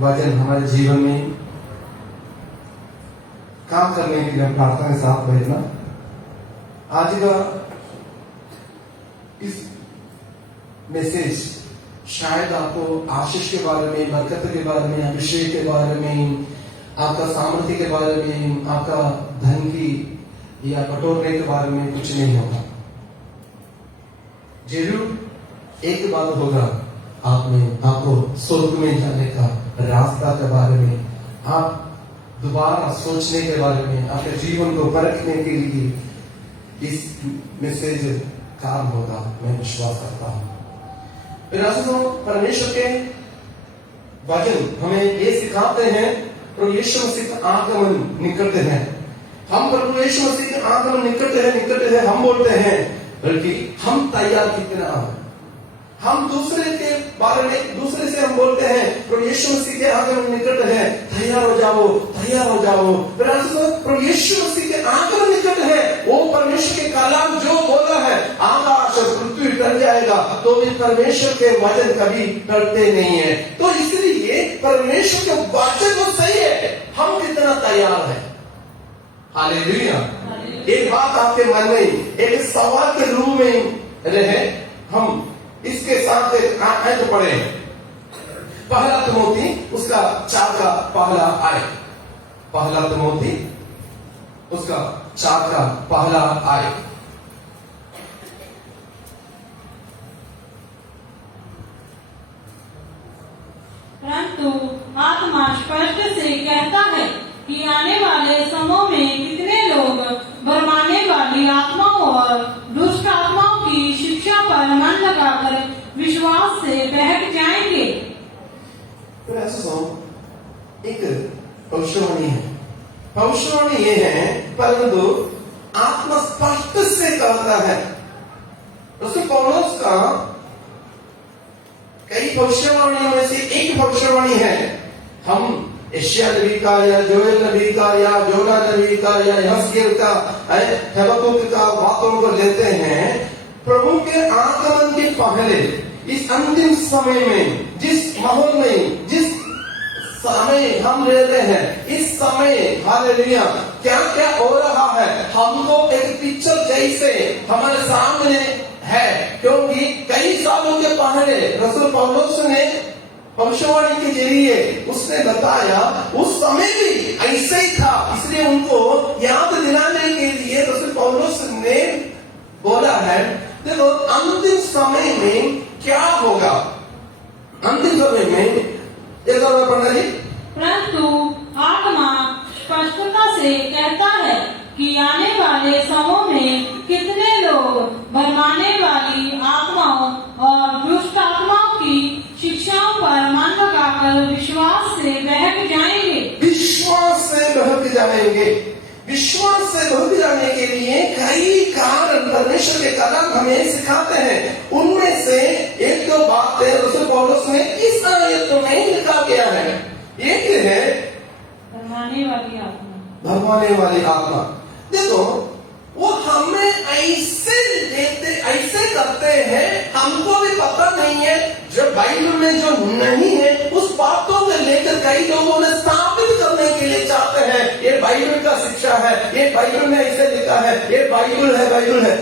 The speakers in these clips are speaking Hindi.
वचन हमारे जीवन में काम करने के लिए प्रार्थना के साथ बैठना। आज का इस मैसेज शायद आपको आशीष के बारे में, बरकत के बारे में, अभिषेक के बारे में, आपका सामर्थ्य के बारे में, आपका धन की या बटोरने के बारे में कुछ नहीं होगा। जरूर एक बात होगा, आपको स्वर्ग में जाने का रास्ता के बारे में, आप दोबारा सोचने के बारे में, आपके जीवन को परखने के लिए इस मैसेज काम होगा, मैं विश्वास करता हूं। परमेश्वर के वचन हमें ये सिखाते हैं, प्रभु यीशु मसीह का आगमन निकट है। हम प्रभु यीशु मसीह के आगमन निकट है हम बोलते हैं, बल्कि हम तैयार कितना हैं। हम दूसरे के बारे में, दूसरे से हम बोलते हैं प्रभु यीशु मसीह के आगमन निकट है, तैयार हो जाओ, तैयार हो जाओ। प्रभु यीशु मसीह के आगमन निकट है, वो परमेश्वर के कलाम जो बोला है, आकाश और पृथ्वी टल जाएगा तो भी परमेश्वर के वचन कभी टलते नहीं है। तो इसलिए परमेश्वर के वचन तो सही है, हम कितना तैयार है। हालेलुया। एक बात आपके मन में एक सवाल के रूप में रहे, हम इसके साथ एक आयत पढ़े, पहला तिमोथी उसका 4 का पहला आयत, पहला तिमोथी उसका 4 का पहला आयत। परंतु आत्मा स्पष्ट से कहता है कि आने वाले समय में कितने लोग भरमाने वाली आत्माओं और दुष्ट आत्माओं की शिक्षा पर मन लगाकर विश्वास से बहक जाएंगे। तो ऐसा एक भविष्यवाणी है, भविष्यवाणी ये है, परंतु आत्मा स्पष्ट से कहता है। उसके पौलुस का कई भविष्यवाणियों में से एक भविष्यवाणी है। हम यशायाह नबी का या जोएल नबी का या जोना नबी का या यहज़किएल का, हबक्कुक का बातों को लेते हैं। प्रभु के आगमन के पहले इस अंतिम समय में, जिस माहौल में, जिस समय हम रहते हैं, इस समय हालेलुया क्या क्या हो रहा है, हमको एक पिक्चर जैसे हमारे सामने है। क्योंकि कई सालों के पहले रसूल पौलुस ने भविष्यवाणी के जरिए उसने बताया, उस समय भी ऐसे ही था। इसलिए उनको याद दिलाने के लिए रसूल पौलुस ने बोला है, देखो अंतिम समय में क्या होगा। अंतिम समय में एक और पढ़ना जी। परंतु आत्मा स्पष्टता से कहता है कि आने वाले समय में कितने लोग भरमाने वाली आत्माओं और दुष्ट आत्माओं की शिक्षाओं पर मन लगाकर विश्वास से बहक जाएंगे। विश्वास से बहक जाएंगे। विश्वास से बहक जाने के लिए कई कारण परमेश्वर के कलाम हमें सिखाते हैं। उनमें से एक दो बातें रसूल पौलुस ने इस आयत में लिखा गया है। एक है भरमाने वाली आत्मा, भरमाने वाली आत्मा। देखो वो हमें ऐसे देते, ऐसे करते हैं, हमको भी पता नहीं है। जो बाइबल में जो नहीं है उस बातों को लेकर कई लोगों ने स्थापित करने के लिए चाहते हैं, ये बाइबल का शिक्षा है, ये बाइबल में ऐसे लिखा है, ये बाइबल है, बाइबल है।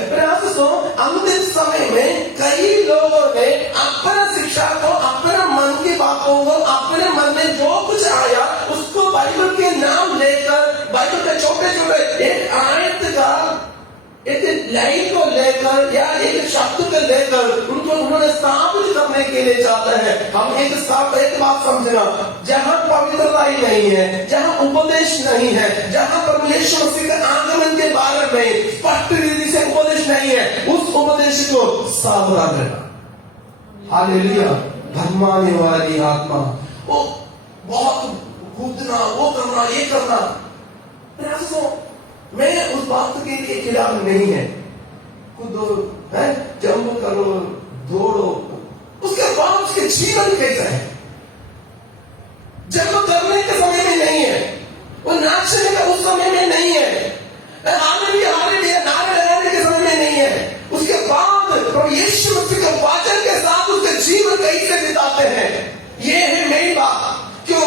अंतिम समय में कई लोगों ने अपना शिक्षा को, अपने मन की बातों को, अपने मन में जो कुछ आया उसको बाइबल के नाम लेकर, बाइबल के छोटे छोटे एक आयत का, एक लाइन को लेकर या एक शब्द को लेकर उनको उन्होंने स्थापित करने के लिए चाहते हैं। हम एक बात समझना, जहाँ पवित्रता ही नहीं है, जहाँ उपदेश नहीं है, जहाँ परमेश्वर मसीह के आगमन के बारे में स्पष्ट रीति से उपदेश नहीं है, उस उपदेश को सावधान रहना। हालेलुया। भरमाने वाली आत्मा, वो बहुत कूदना, वो करना, ये करना, मैं उस बात के लिए खिलाफ नहीं है। कूदो, जंप करो, दौड़ो, उसके बाद उसके जीवन कैसा है। जब वो करने के समय में नहीं है, वो नाचने का उस समय में नहीं है, नारे लगाने के समय में नहीं है। उसके बाद प्रभु यीशु मसीह के वचन के साथ उसके जीवन कैसे बिताते हैं, ये है मेरी बात। क्यों?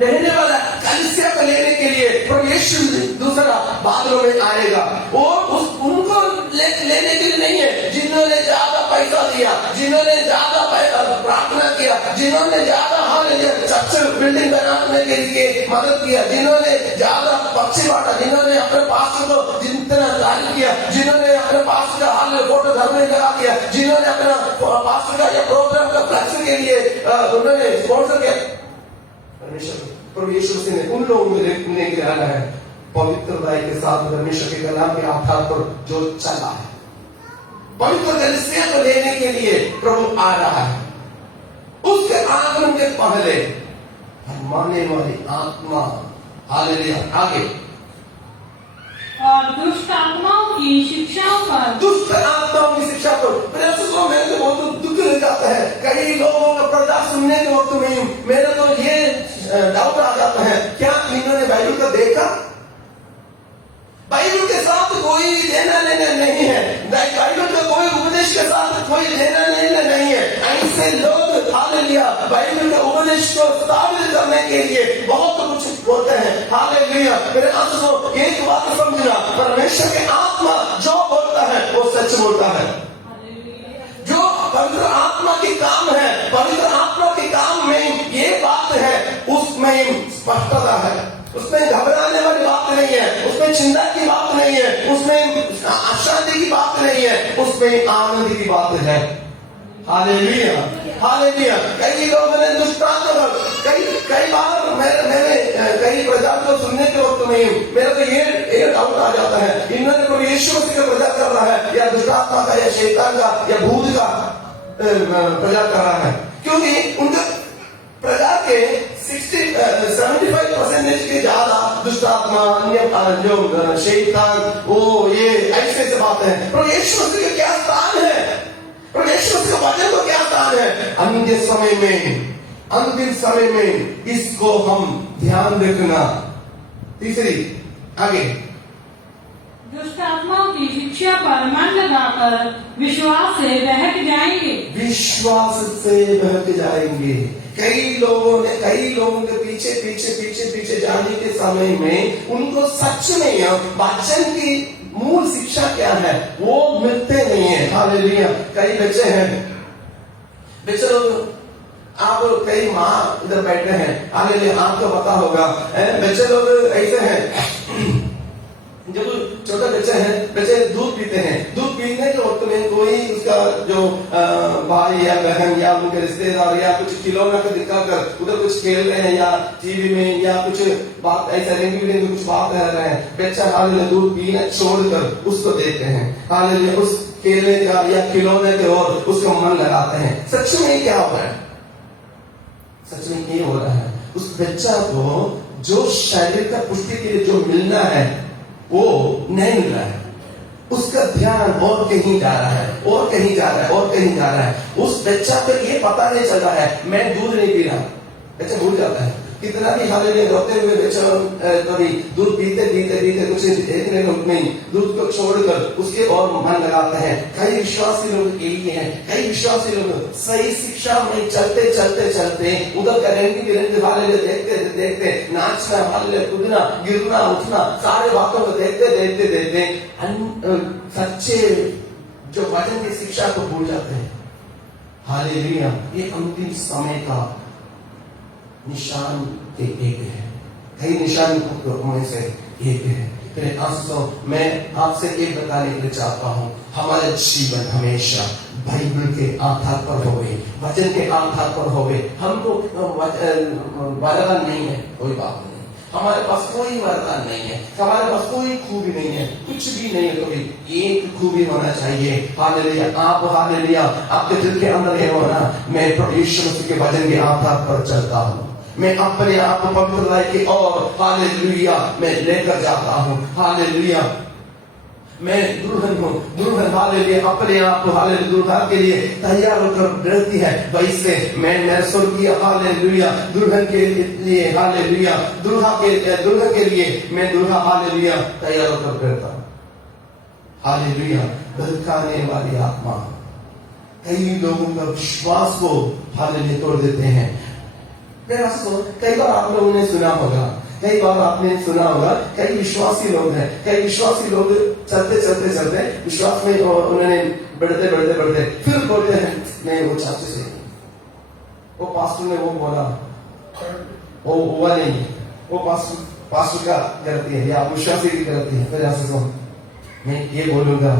रहने वाला कलीसिया को लेने के लिए प्रभु यीशु दूसरा बादलों में आएगा। और उनको लेने के लिए नहीं है जिन्होंने ज्यादा पैसा दिया, जिन्होंने ज्यादा प्रार्थना किया, जिन्होंने ज्यादा चर्च बिल्डिंग बनाने के लिए मदद किया, जिन्होंने ज्यादा पक्षी बांटा, जिन्होंने अपने पास्टर को जितना तारीफ किया, जिन्होंने अपने पास्टर का हाल फोटो घर में लगा दिया, जिन्होंने अपना पास्टर का या प्रोग्राम का फ्लैक्स के लिए उन्होंने स्पॉन्सर किया। परमेश्वर प्रभु यीशु मसीह ने उन लोगों में लेने के लिए आना है पवित्रता के साथ परमेश्वर के कलाम के आधार पर जो चला है। पवित्र कलीसिया को लेने के लिए प्रभु आ रहा है। उसके आगमन के पहले मानने वाली आत्मा हालेलुया आगे और दुष्ट आत्माओं की शिक्षाओं पर, दुष्ट आत्माओं की शिक्षा पर मेरे तो बहुत दुख लग जाता है। कई लोगों का प्रचार सुनने के वक्त में मेरे तो ये डाउट आ जाता है, क्या इन्होंने बाइबल को देखा? बाइबल के साथ कोई लेना देना नहीं है, बाइबल का कोई उपदेश के साथ कोई लेना देना नहीं है। ऐसे लोग हालेलुया बाइबल के उपदेश को स्थापित करने के लिए बहुत कुछ बोलते हैं। हालेलुया मेरे आंसू एक बात समझना, परमेश्वर के आत्मा जो बोलता है वो सच बोलता है। जो पवित्र आत्मा के काम है, पवित्र आत्मा के काम में ये बात है, उसमें स्पष्टता है, उसमें घबराने वाली बात नहीं है, उसमें चिंता की बात नहीं है, उसमें अशांति की बात नहीं है, उसमें आनंद की बात है। Hallelujah hallelujah. कई लोगों ने दुष्टात्मा कई बार मैंने कई प्रचार को सुनने के वक्त में मेरा तो ये डाउट आ जाता है, इन्होंने प्रभु यीशु मसीह का प्रचार कर रहा है या दुष्टात्मा का या शैतान का या भूत का प्रचार कर रहा है, क्योंकि उनका प्रचार के 75% के ज्यादा दुष्टात्मा जो शैतान वो ये ऐसे बात है। प्रभु यीशु मसीह का क्या स्थान है? प्रभु यीशु मसीह का वचन को क्या स्थान है? अंतिम समय में इसको हम ध्यान रखना। तीसरी आगे दुष्ट आत्माओं की शिक्षा पर मन लगाकर विश्वास से बहक जाएंगे, विश्वास से बहक जाएंगे। कई लोगों के पीछे जाने के समय में उनको सच में वचन की मूल शिक्षा क्या है वो मिलते नहीं है। हालेलुया। कई बच्चे लोग आप कई माँ इधर बैठे हैं, हालेलुया आपको पता होगा बच्चे लोग ऐसे हैं, जब छोटे बच्चे हैं, बच्चे दूध पीते हैं, दूध पीने के वक्त में कोई उसका जो भाई या बहन या उनके रिश्तेदार या कुछ खिलौना को दिखाकर उधर कुछ खेल रहे हैं या टीवी में या कुछ बात ऐसा रेंगे कुछ बात कर रहे हैं, बच्चा हालेलुया दूध पीना छोड़कर उसको देखते हैं, हालेलुया उस खेलने का या खिलौने के ओर उसका मन लगाते हैं। सच में क्या हो रहा है? सच में ये हो रहा है, उस बच्चा को जो शरीर का पुष्टि के लिए जो मिलना है वो नहीं मिल रहा है, उसका ध्यान और कहीं जा रहा है, और कहीं जा रहा है, और कहीं जा रहा है। उस बच्चा को ये पता नहीं चल रहा है मैं दूध नहीं पी रहा, बच्चा भूल जाता है। कितना भी हालेलुया रोते हुए बच्चा कभी दूध पीते कुछ देखने को नहीं, दूध को छोड़कर उसके और मन लगाते हैं। कई विश्वासी लोग यही हैं, कई विश्वासी लोग सही शिक्षा में चलते उधर का रंगी हालेलुया देखते नाचना, हालेलुया कूदना, गिरना, उठना, सारे बातों को देखते सच्चे जो वचन की शिक्षा को भूल जाते हैं। हालेलुया। ये अंतिम समय का निशान के एक है, कई निशान में से एक है। फिर आंसू मैं आपसे एक बताने के लिए चाहता हूँ, हमारा जीवन हमेशा बाइबल के आधार पर होवे, वचन के आधार पर होवे। हमको वरदान नहीं है, कोई बात नहीं, हमारे पास कोई वरदान नहीं है, हमारे पास कोई खूबी नहीं है, कुछ भी नहीं है। कभी एक खूबी होना चाहिए, हालेलुया आप हालेलुया आपके दिल के अंदर ये होना, मैं प्रभु यीशु मसीह के वचन के आधार पर चलता हूँ, मैं अपने आप को पवित्रता की ओर हालेलुया मैं लेकर जाता हूँ। हालेलुया मैं दुल्हन हूँ, दुल्हन हालेलुया अपने आप को हालेलुया दुल्हन के लिए तैयार होकर रहती है, वैसे मैं स्वर्गीय हालेलुया दुल्हन के लिए हालेलुया दुल्हन के लिए मैं दुल्हा हालेलुया तैयार होकर रहता हूँ। हालेलुया। बहकाने वाली आत्मा कई लोगों का विश्वास को हालेलुया तोड़ देते हैं। मेरा सुनो, कई बार आप लोगों ने सुना होगा, कई बार आपने सुना होगा, कई विश्वासी लोग हैं, कई विश्वासी लोग चलते चलते चलते विश्वास में उन्होंने बढ़ते फिर बोलते हैं नहीं वो चाचे से, वो पास्टर ने वो बोला, वो हुआ नहीं, वो पास्टर का गलती है या विश्वासी की गलती है। फिर ऐसे सुन, मैं ये बोलूंगा,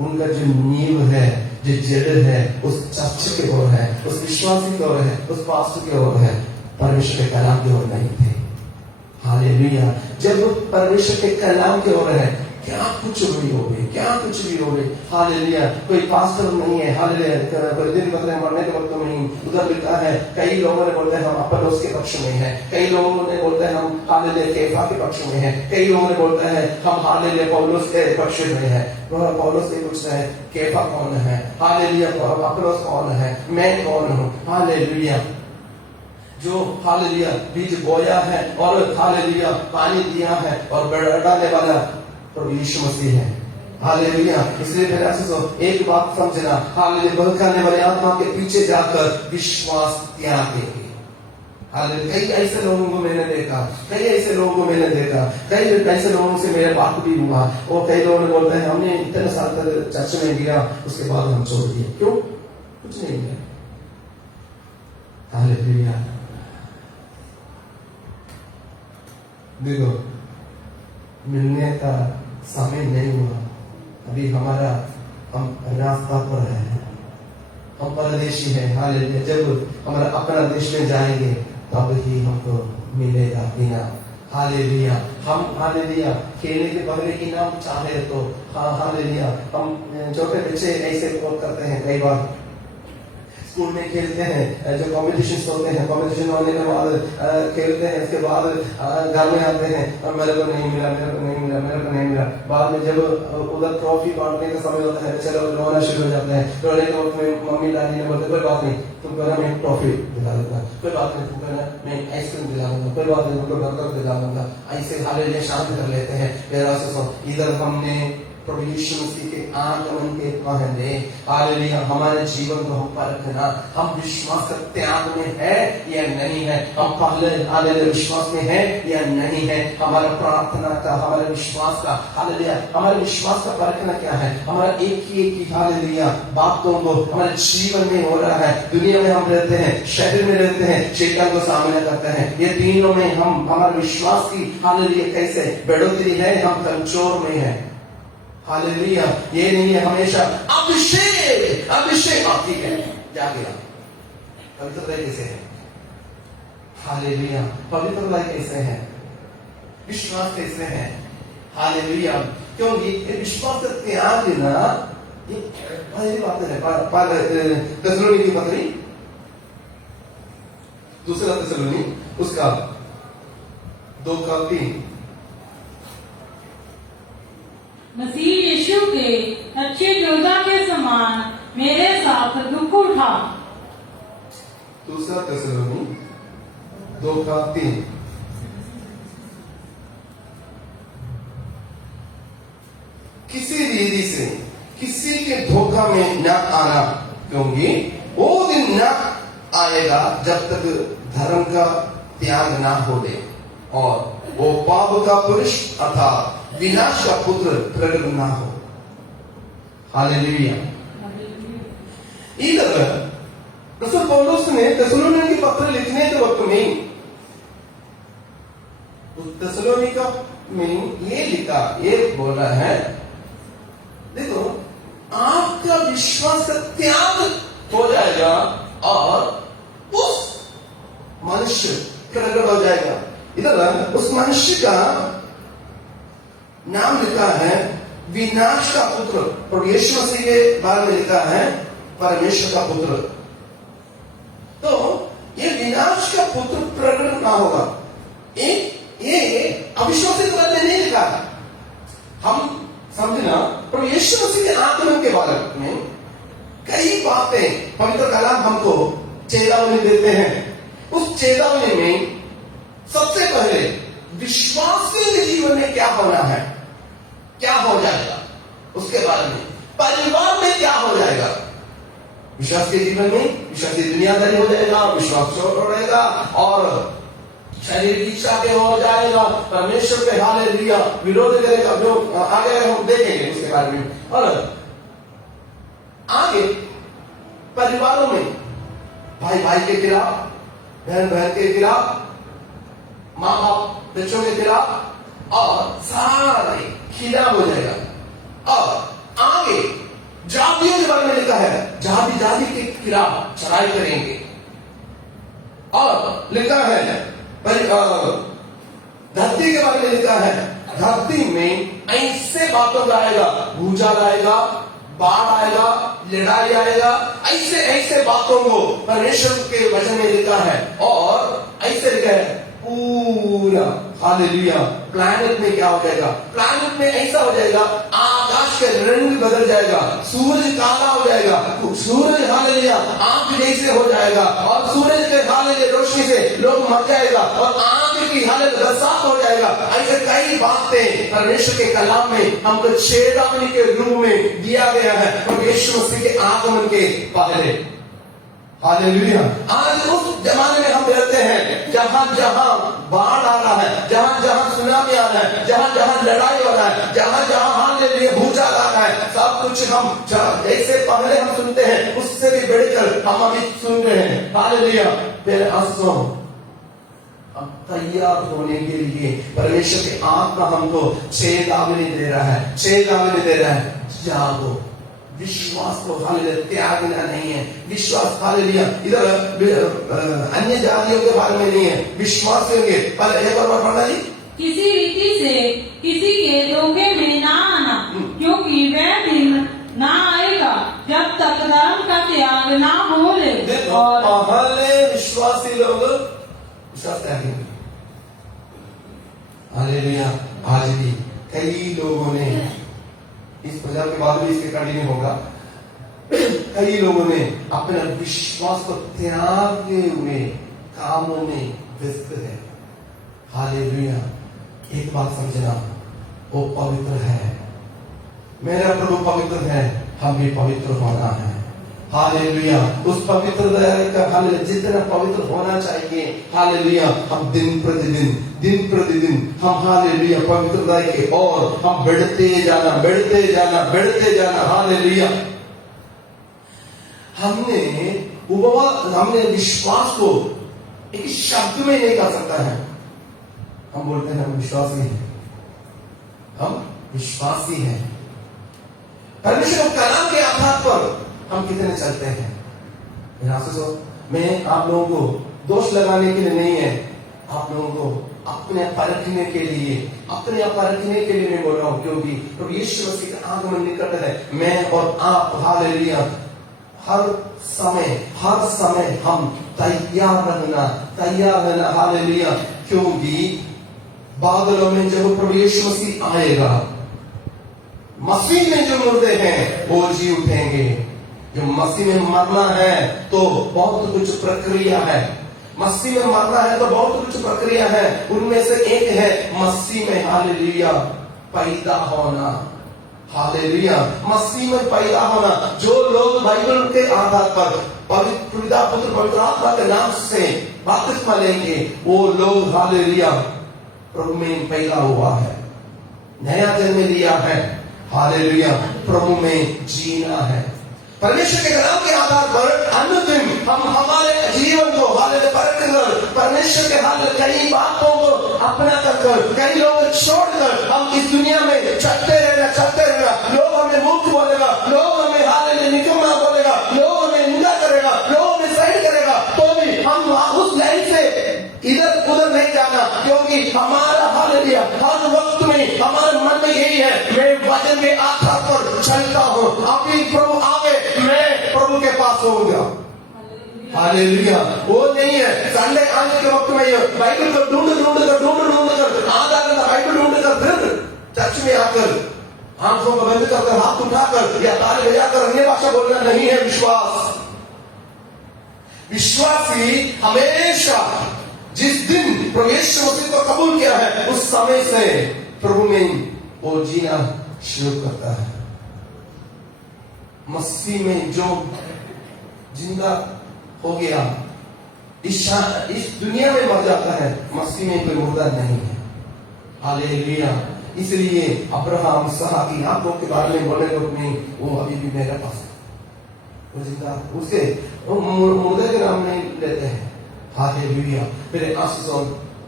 उनका जो नींव है, जो जड़ है, उस चर्च की ओर है, उस विश्वासी की ओर है, उस पास्टर की ओर है, परमेश्वर के कलाम की ओर नहीं थे। हालेलुया। जब परमेश्वर के कलाम की ओर है, क्या कुछ भी हो गई, क्या कुछ भी हो गई। हालेलुया। कोई पास्टर नहीं है, हालेलुया, कोई दिन बदले मरने के वक्त में नहीं। उधर लिखा है, कई लोगों ने बोलते हैं हम अपोलोस के पक्ष में हैं, कई लोगों ने बोलते हैं हम हालेलुया केफा के पक्ष में हैं, कई लोगों ने बोलते हैं हम हालेलुया पौलुस के पक्ष में हैं। वह पौलुस से पूछता है केफा कौन है, हालेलुया अपोलोस कौन है, मैं कौन हूँ। हालेलुया। जो हालेलुया बीज बोया है और हालेलुया पानी दिया है और बढ़ाने वाला प्रभु यीशु मसीह है। हालेलुया। इसलिए मेरे आशीष एक बात समझना, हालेलुया बहकाने वाले आत्मा के पीछे जाकर विश्वास त्याग देंगे। हालेलुया। कई ऐसे लोगों को मैंने देखा, कई ऐसे लोगों को मैंने देखा, कई ऐसे लोगों से मेरे बात भी हुआ, और कई लोगों ने बोलते हैं हमने इतने साल तक चर्च में गया, उसके बाद हम छोड़ दिए। क्यों? कुछ नहीं है। हालेलुया। देखो, मिलने का समय नहीं हुआ, अभी हमारा हम रास्ता पर है, हम परदेशी हैं। हालेलुया। जब हमारा अपना देश में जाएंगे तब ही हमको मिलेगा बिना। हालेलुया। हम हालेलुया खेलने के पहले इनाम चाहे तो हालेलुया। हम छोटे बच्चे ऐसे करते हैं, कई बार स्कूल में खेलते हैं, जो कॉम्पिटिशन होते हैं, कॉम्पिटिशन होने के बाद खेलते हैं, इसके बाद घर में आते हैं और मेरे को नहीं मिला, मेरे को नहीं मिला, मेरे को नहीं मिला। बाद में जब उधर ट्रॉफी बांटने का समय होता है, चलो रोना शुरू हो जाते हैं। रोने के वक्त में मम्मी डैडी ने बोलते कोई बात नहीं, तुम कहना मैं ट्रॉफी दिला दूंगा, कोई बात नहीं, तुम कहना मैं आइसक्रीम दिला दूंगा, कोई बात नहीं, तुमको बर्गर दिला दूंगा। ऐसे हालेलुया शांत कर लेते हैं। इधर हमने प्रभु यीशु मसीह के आगमन के पहले हालेलुया हमारे जीवन को हम परखना, हम विश्वास का त्याग में है या नहीं है, हम पहले हालेलुया विश्वास में है या नहीं है। हमारा प्रार्थना का, हमारे विश्वास का हालेलुया, हमारे विश्वास का परखना क्या है। हमारा एक ही हालेलुया बातों को हमारे जीवन में हो रहा है। दुनिया में हम रहते हैं, शहर में रहते हैं, शैतान को सामना करते हैं। ये तीनों में हम हमारे विश्वास की हालेलुया कैसे बढ़ोतरी है, हम कमजोर में है। हालेलुया। ये नहीं है हमेशा अभिषेक अभिषेक आती है, जाके पवित्रता कैसे है। हालेलुया। पवित्रता कैसे है, विश्वास कैसे है। हालेलुया। क्योंकि ये विश्वास का त्याग ना, ये पहली बात है। थिस्सलुनीकि की पत्री, दूसरा थिस्सलुनीकि उसका 2:3, मसीह यीशु के अच्छे योद्धा के समान मेरे साथ दुख उठा। दूसरा थिस्सलुनीकि 2:3। किसी रीति से किसी के धोखा में न आना, क्योंकि वो दिन न आएगा जब तक धर्म का त्याग ना हो ले और वो पाप का पुरुष अर्थात विनाश का पुत्र प्रकट ना हो। हालेलुया। इधर रसूल पौलुस ने थिस्सलुनीकि की पत्र लिखने के वक्त में थिस्सलुनीकि में ये लिखा, ये बोल रहा है, देखो आपका विश्वास का त्याग हो जाएगा और उस मनुष्य प्रकट हो जाएगा। इधर उस मनुष्य का नाम लिखा है विनाश का पुत्र, और यीशु मसीह के बारे में लिखा है परमेश्वर का पुत्र। तो ये विनाश का पुत्र प्रकट ना होगा, ये अविश्वासी तरह से नहीं लिखा है। हम समझना, पर यीशु मसीह के आगमन के बारे में कई बातें पवित्र कलाम हमको चेतावनी देते हैं। उस चेतावनी में सबसे पहले विश्वासियों के जीवन में क्या होना है, क्या हो जाएगा, उसके बारे में, परिवार में क्या हो जाएगा, विश्वास के जीवन में विश्वासी दुनियादारी हो जाएगा, विश्वास छोड़ रहेगा और शरीर की इच्छा के हो जाएगा, परमेश्वर पे हालेलुया विरोध करेगा। जो आगे हम देखेंगे उसके बारे में। और आगे परिवारों में भाई भाई के खिलाफ, बहन बहन के खिलाफ, माँ बाप बच्चों के खिलाफ और सारे खिलाफ हो जाएगा। और आगे जातियों के बारे में लिखा है, जाति जाति के खिलाफ चढ़ाई करेंगे। और लिखा है धरती के बारे में लिखा है, धरती में ऐसे बातों का आएगा, भूचाल आएगा, बाढ़ आएगा, लड़ाई आएगा, ऐसे ऐसे बातों को परमेश्वर के वचन में लिखा है। और ऐसे लिखा है पूरा हालेलुया प्लैनेट में क्या हो जाएगा, प्लैनेट में ऐसा हो जाएगा, आकाश के रंग बदल जाएगा, सूरज काला हो जाएगा, सूरज हालेलुया आग जैसे हो जाएगा और सूरज के हालेलुया रोशनी से लोग मर जाएगा और आग की हालत बरसात हो जाएगा। ऐसे कई बातें परमेश्वर के कलाम में हमको चेतावनी के रूप में दिया गया है यीशु मसीह के आगमन के पहले। हालेलुया। आज उस जमाने में हम रहते हैं जहां जहां बाढ़ आ रहा है, जहां जहां सुनामी आ रहा है, जहां जहां लड़ाई हो रहा है, जहां जहां हालेलुया भूचाल आ रहा है, सब कुछ हम जैसे पहले हम सुनते हैं उससे भी बढ़कर हम अभी सुन रहे हैं। हालेलुया। फिर आंसू अब तैयार होने के लिए परमेश्वर के आत्मा हमको चेतावनी दे रहा है, चेतावनी दे रहा है, जागो, विश्वास को हालेलुया त्यागना नहीं है। विश्वास हालेलुया इधर अन्य जातियों के बारे में नहीं है, विश्वास होंगे। पर एक बार पढ़ना जी, किसी रीति से किसी के धोखे में ना आना, क्योंकि वह दिन ना आएगा जब तक धर्म का त्याग ना हो ले। और पहले विश्वासी लोग विश्वास त्यागेंगे। हालेलुया। आज भी कई लोगों ने इस प्रचार के बाद भी इसके कंटिन्यू होगा, कई लोगों ने अपने विश्वास को त्यागे हुए कामों में व्यस्त है। हालेलुया। एक बात समझना, वो पवित्र है, मेरा प्रभु पवित्र है, हम भी पवित्र होना है। हालेलुया। उस पवित्रता का हालेलुया जितना पवित्र होना चाहिए, हालेलुया हम दिन प्रतिदिन हम हालेलुया पवित्रता की ओर हम बढ़ते जाना। हालेलुया। हमने विश्वास को एक शब्द में नहीं कर सकता है। हम बोलते हैं हम विश्वासी हैं, हम विश्वासी हैं। परमेश्वर कलाम के आधार पर हम कितने चलते हैं। मैं आप लोगों को दोष लगाने के लिए नहीं है, आप लोगों को अपने परखने के लिए मैं बोल रहा हूं, क्योंकि प्रभु यीशु मसीह का आगमन निकट है। मैं और आप हालेलुया हर समय हम तैयार रहना हालेलुया, क्योंकि बादलों में जब प्रभु यीशु मसीह आएगा, मसीह में जो मुर्दे हैं वो जी उठेंगे। जो मसीह में मरना है तो बहुत कुछ प्रक्रिया है, मसीह में मरना है तो बहुत कुछ प्रक्रिया है। उनमें से एक है मसीह में हालेलुया पैदा होना। हालेलुया मसीह में पैदा होना। जो लोग बाइबल के आधार पर पवित्र पिता पुत्र पवित्र आत्मा के नाम से बपतिस्मा लेंगे, वो लोग हालेलुया प्रभु में पैदा हुआ है, नया जन्म लिया है। हालेलुया प्रभु में जीना है। परमेश्वर के नाम के आधार पर अनुदिन हम हमारे जीवन को हालेलुया परखकर परमेश्वर के हाल कई बातों को अपना कर कई लोग छोड़कर हम इस दुनिया में चलते रहना। लोग हमें मूर्ख बोलेगा, लोग हमें हालेलुया निकम्मा बोलेगा, लोग हमें निंदा करेगा, लोग हमें साइड करेगा, तो भी हम उस लाइन से इधर उधर नहीं जाना, क्योंकि हमारा हालेलुया हर वक्त में हमारे मन में यही है, मैं वचन के आधार पर चलता हूँ। अभी प्रभु आवे, मैं प्रभु के पास होऊंगा। हालेलुया वो नहीं है संडे आज के वक्त में बाइबल को ढूंढ कर आधा घंटा बाइबल ढूंढ कर फिर चर्च में आकर आंखों को बंद कर हाथ उठाकर या ताली बजाकर अन्य भाषा बोलना नहीं है विश्वास। विश्वासी हमेशा जिस दिन प्रभु यीशु मसीह को कबूल किया है उस समय से प्रभु में वो जीना शुरू करता है। मसीह में जो जिंदा हो गया, इस दुनिया में मर जाता है, मसीह में कोई मुर्दा नहीं है। हालेलुया। इसलिए अब्राहम इसहाक की आंखों के बारे में बोले लोग नहीं, वो अभी भी मेरे पास है, वो जिंदा, उसे मुर्दे के नाम नहीं लेते हैं। हालेलुया। मेरे आशीषों,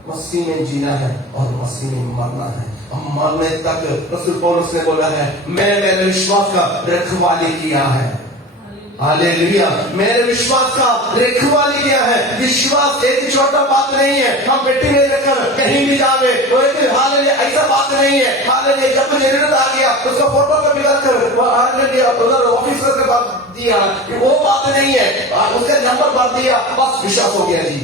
मसीह में जीना है और मसीह में मरना है। हम मरने तक रसूल पौलुस ने बोला है, मैं मेरे विश्वास का रखवाली किया है। हालेलुया। मेरे विश्वास का रखवाली किया है। विश्वास एक छोटा बात नहीं है, हम पेटी में रखकर कहीं भी जावे, हालेलुया, ऐसा बात नहीं है। हालेलुया। जब जरूरत आ गया उसका फोटो को निकाल कर उधर ऑफिसर के पास दिया, वो बात नहीं है। उसका नंबर भर दिया, बस विश्वास हो गया जी।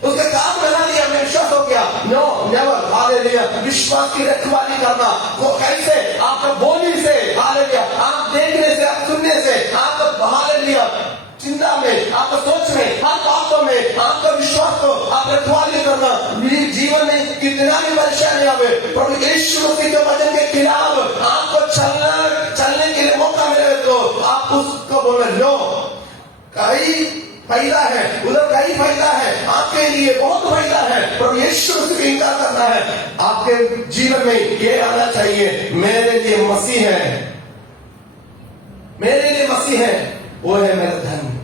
उसका काम बना दिया, मैं विश्वास हो गया। No, never. हालेलुया। विश्वास की रखवाली करना वो कैसे? आपका बोली से, हालेलुया, आप देखने से, आप सुनने से, आपका हालेलुया चिंता में, आपका सोच में, हर बातों में आपका विश्वास को आप रखवाली करना। मेरे जीवन में कितना भी परेशानी आवे, प्रभु यीशु मसीह के वचन के खिलाफ आपको चलने के लिए मौका मिले तो आप उसको बोले, लो, कई फायदा है, उधर कई फायदा है, आपके लिए बहुत फायदा है। प्रभु यीशु मसीह से इनकार करना है। आपके जीवन में ये आना चाहिए, मेरे लिए मसीह है, मेरे लिए मसीह है, वो है मेरा धन।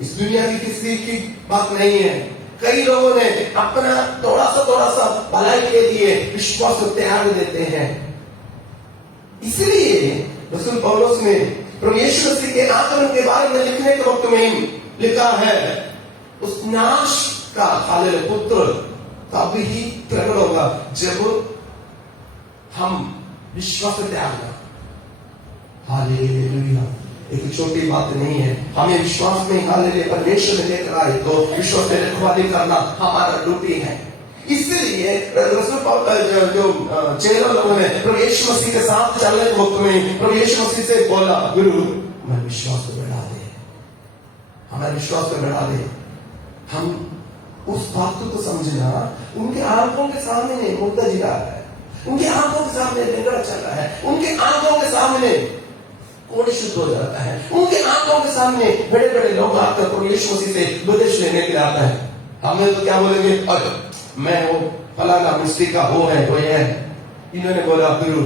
इस दुनिया की किसी की बात नहीं है। कई लोगों ने अपना थोड़ा सा भलाई के लिए विश्वास को त्याग देते हैं। इसलिए रसूल पौलुस ने प्रभु यीशु मसीह के आगमन के बारे में लिखने के वक्त में लिखा है, उस नाश का हालेलुया पुत्र तभी ही प्रकट होगा जब हम विश्वास त्याग। हालेलुया। एक छोटी बात नहीं है, हमें विश्वास में हालेलुया परमेश्वर ने लेकर आए तो विश्वास में रखवाली करना हमारा ड्यूटी है। इसलिए रसूल पौलुस जो चेलों लोगों ने प्रभु यीशु मसीह के साथ चलने के वक्त में प्रभु यीशु मसीह से बोला, गुरु हमारे विश्वास को बढ़ा दे, हमारे विश्वास को बढ़ा दे। हम उस बात को समझना, उनके आंखों के सामने मुर्दा जी रहा है, उनके आंखों के सामने लंगड़ा चल रहा है, उनके आंखों के सामने कोड़ी शुद्ध हो जाता है, उनके आंखों के सामने बड़े बड़े लोग आकर प्रभु यीशु मसीह से उपदेश लेने के लिए आता है। हमें तो क्या बोलेंगे, अरे मैं वो फलाना मिस्त्री का वो है, वो है। इन्होंने बोला, गुरु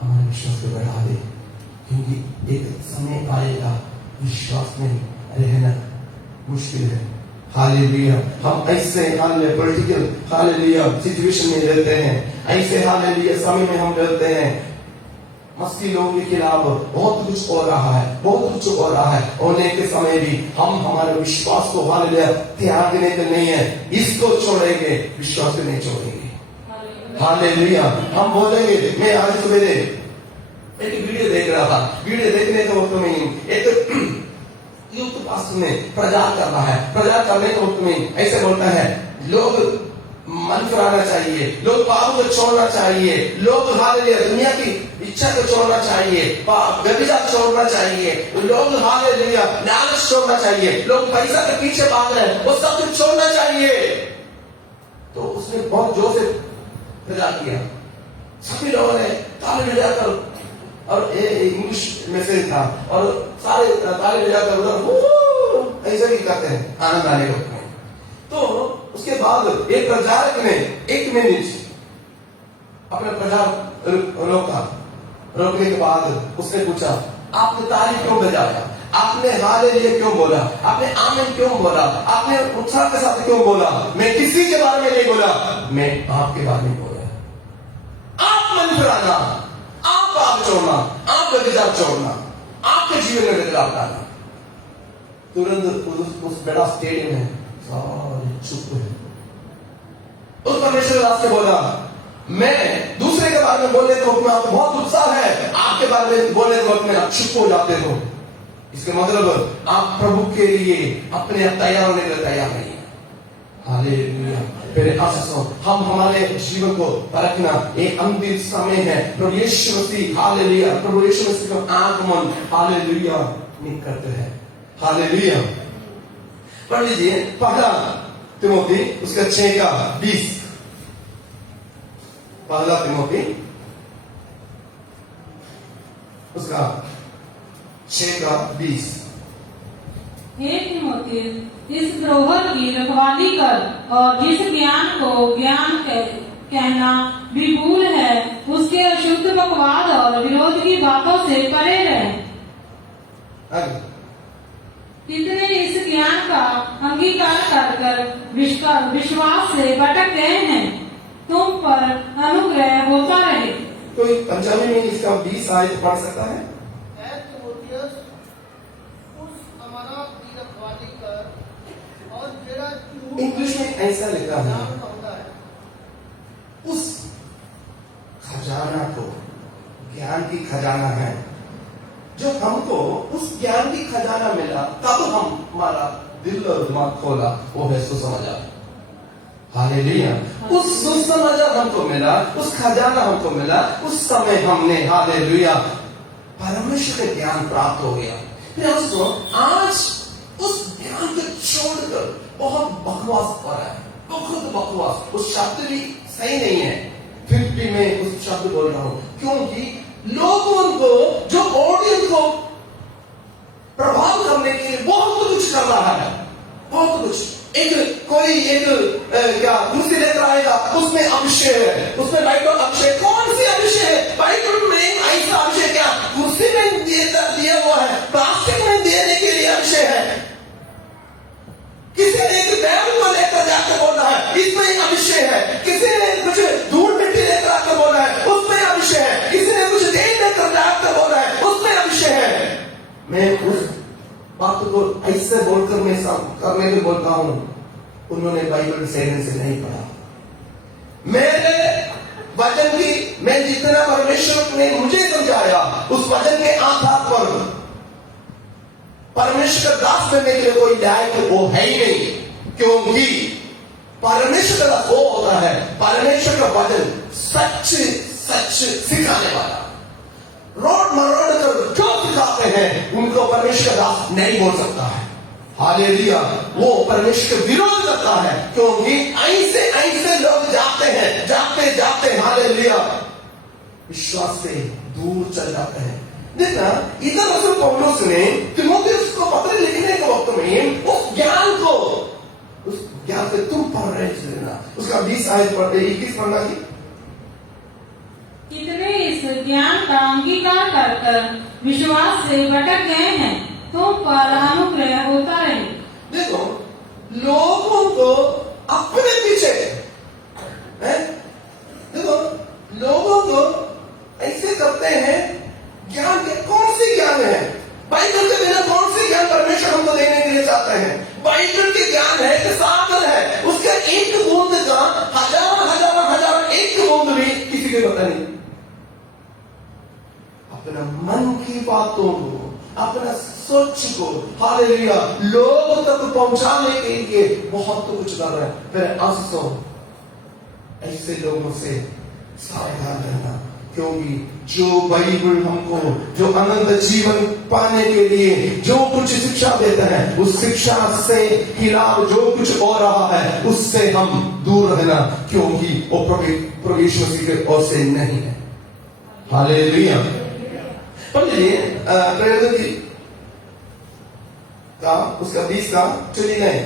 हमारे विश्वास को बढ़ा दे, क्योंकि एक समय आएगा विश्वास में रहना मुश्किल है। हालेलुया। हम ऐसे हालेलुया पॉलिटिकल हालेलुया सिचुएशन में रहते हैं, ऐसे हालेलुया समय में हम रहते हैं। मसीह लोगों के खिलाफ बहुत कुछ हो रहा है, बहुत कुछ हो रहा है। होने के समय भी हम हमारे विश्वास को हालेलुया त्यागने के नहीं है, इसको छोड़ेंगे, विश्वास को नहीं छोड़ेंगे। हालेलुया। हम बोलेंगे, मैं आज सवेरे एक वीडियो देख रहा था, वीडियो देखने के वक्त में एक यूथ पास्टर ने प्रचार कर रहा है, प्रचार करने के वक्त में ऐसे बोलता है, लोग मन फिराना चाहिए, लोग पाप को छोड़ना चाहिए, लोग हालेलुया दुनिया की इच्छा को छोड़ना चाहिए, व्यभिचार छोड़ना चाहिए, लोग हालेलुया लालच छोड़ना चाहिए, लोग पैसा के पीछे भाग रहे हैं, वो सब कुछ छोड़ना चाहिए। तो उसने बहुत जोर से प्रचार किया, सभी लोगों ने ताली बजाकर, और इंग्लिश मैसेज था, और सारे ताली बजाकर उधर ऐसे ही करते हैं आनंद आने को। तो उसके बाद एक प्रचारक ने 1 मिनट अपना प्रचार रोका, रोकने के बाद उसने पूछा, आपने ताली क्यों बजाया, आपने हालेलुया क्यों बोला, आपने आमीन क्यों बोला, आपने उत्साह के साथ क्यों बोला? मैं किसी के बारे में नहीं बोला, मैं आपके बारे में बोला। आप मन फिराना, आप पाप छोड़ना, आप व्यभिचार छोड़ना, आपके जीवन में बदलाव लाना। तुरंत उस बड़ा स्टेडियम में चुप है। उस परमेश्वर दास ने बोला, मैं दूसरे के बारे में बोलने के वक्त में आपको बहुत उत्साह है, आपके बारे में बोलने के वक्त में आप चुप हो जाते हो। इसका मतलब आप प्रभु के लिए अपने आप तैयार होने के लिए तैयार नहीं है। हालेलुया। मेरे आशीषों, हम हमारे जीवन को परखना एक अंतिम समय है। प्रभु यीशु मसीह हालेलुया, प्रभु यीशु मसीह का आगमन हालेलुया निकट है। हालेलुया। पढ़ लीजिए पहला तिमोथी उसका 6:20। पहला तिमोथी उसका 6:20। हे तीमुथियुस, इस धरोहर की रखवाली कर और जिस ज्ञान को ज्ञान कहना भी भूल है, उसके अशुद्ध बकवाद और विरोध की बातों से परे रहे। आगे। कितने इस ज्ञान का अंगीकार कर विश्वास से भटक गए हैं, तुम पर अनुग्रह होता रहे। कोई पंजाबी में इसका 20 आयत पढ़ सकता है? है तीमुथियुस, उस अमरा की रखवाली कर और जेड़ा झूठ इंग्लिश में ऐसा लिखा है, ज्ञान होता है। उस खजाना को, ज्ञान की खजाना है जो हमको, उस ज्ञान की खजाना मिला तब हमारा दिल और दिमाग खोला, वो है सुसमाचार। हालेलुया। उस सुसमाचार हमको मिला, उस खजाना हमको मिला, उस समय हमने, हालेलुया, परमेश्वर का ज्ञान प्राप्त हो गया। फिर दोस्तों, आज उस ज्ञान को छोड़कर बहुत बकवास हो रहा है, बहुत बकवास। उस शब्द भी सही नहीं है, फिर भी मैं उस शब्द बोल रहा हूं, क्योंकि लोगों को, जो ऑडियंस को प्रभाव करने के लिए बहुत कुछ कर रहा है, बहुत कुछ। कोई क्या कुर्सी लेकर आएगा, उसमें अभिषेक है, उसमें लाइट और अभिषेक। कौन सी अभिषेक है? बाइबल में ऐसा अभिषेक क्या कुर्सी में दिया हुआ है? प्लास्टिक में देने के लिए अभिषेक है। किसी ने एक बैग को लेकर जाकर बोला है, इसमें अभिषेक है। किसी ने कुछ धूल मिट्टी लेकर आकर बोला है, उसमें अभिषेक है। किसी ने कुछ तेल लेकर जाकर बोला है, उसमें अभिषेक है। मैं उस बात को ऐसे बोलकर मैं करने के बोलता हूं, उन्होंने बाइबल सही से नहीं पढ़ा। मेरे वचन की, मैं जितना परमेश्वर ने मुझे समझाया, उस वचन के आधार पर परमेश्वर का दास बनने के लिए कोई लायक वो है ही नहीं, क्योंकि परमेश्वर का वो होता है, परमेश्वर का वचन सच सच सिखाने वाला। रोड मरोड़ कर जो सिखाते हैं उनको परमेश्वर का दास नहीं बोल सकता है। हालेलुया। वो परमेश्वर का विरोध करता है, क्योंकि ऐसे लोग जाते जाते हालेलुया विश्वास से दूर चल जाते हैं। देखना, इधर रसूल पौलुस ने तीमुथियुस को पत्र लिखने के वक्त में उस ज्ञान से तुम पढ़ रहे थे, उसका 20 आयत पढ़ते, 21 पढ़ना की। कितने इस ज्ञान का अंगीकार कर विश्वास से भटक गए हैं, तुम पर अनुग्रह होता रहे। देखो, लोगों को अपने पीछे है, देखो लोगों को ऐसे करते हैं। ज्ञान के कौन सी ज्ञान है? बाइबल के बिना कौन सी ज्ञान परमेश्वर हमको देने के लिए चाहते हैं? बाइबल के ज्ञान है कि सागर है, उसका एक बूंद का हजार एक बूंद भी किसी को पता नहीं। अपना मन की बातों को, अपना सोच को, हालेलुया, लोगों तक पहुंचाने के लिए बहुत कुछ कर रहे हैं। फिर आंसू ऐसे लोगों से सावधान रहना, क्योंकि जो बाइबल हमको, जो अनंत जीवन पाने के लिए जो कुछ शिक्षा देता है, उस शिक्षा से खिलाफ जो कुछ हो रहा है, उससे हम दूर रहना, क्योंकि वो प्रभु यीशु मसीह की ओर से नहीं है। हालेलुया। पढ़िए प्रेरित का उसका 20 का चलिए गए।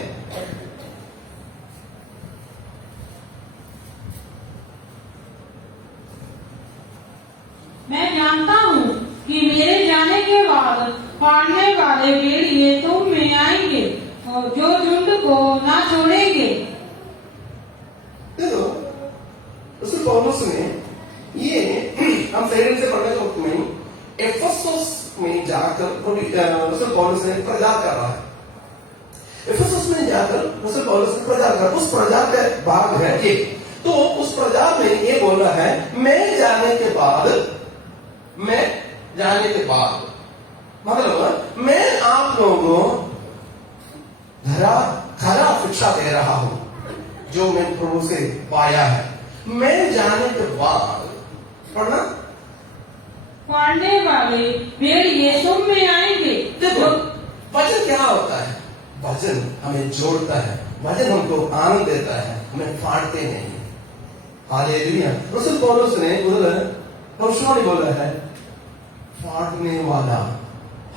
मैं जानता हूँ कि मेरे जाने के बाद फाड़ने वाले भेड़िए तुम में आएंगे और जो झुंड को ना छोड़ेंगे। देखो, रसूल पौलुस ने ये हम शरीर से पढ़ने के वक्त में एफेसुस में जाकर रसूल पौलुस ने प्रचार कर रहा है। एफेसुस में जाकर रसूल पौलुस ने प्रचार कर, उस प्रचार का भाग है ये। तो उस प्रचार में ये बोल रहा है, मैं जाने के बाद मतलब मैं आप लोगों को खरा शिक्षा दे रहा हूं, जो मैं प्रभु से पाया है। मैं जाने के बाद पढ़ना, फाड़ने वाले भेड़िए तुम में आएंगे। देखो वचन क्या होता है? वचन हमें जोड़ता है, वचन हमको आनंद देता है, हमें फाड़ते नहीं। हालेलुया। रसूल पौलुस ने उधर भविष्यवाणी बोला है, फाड़ने वाला,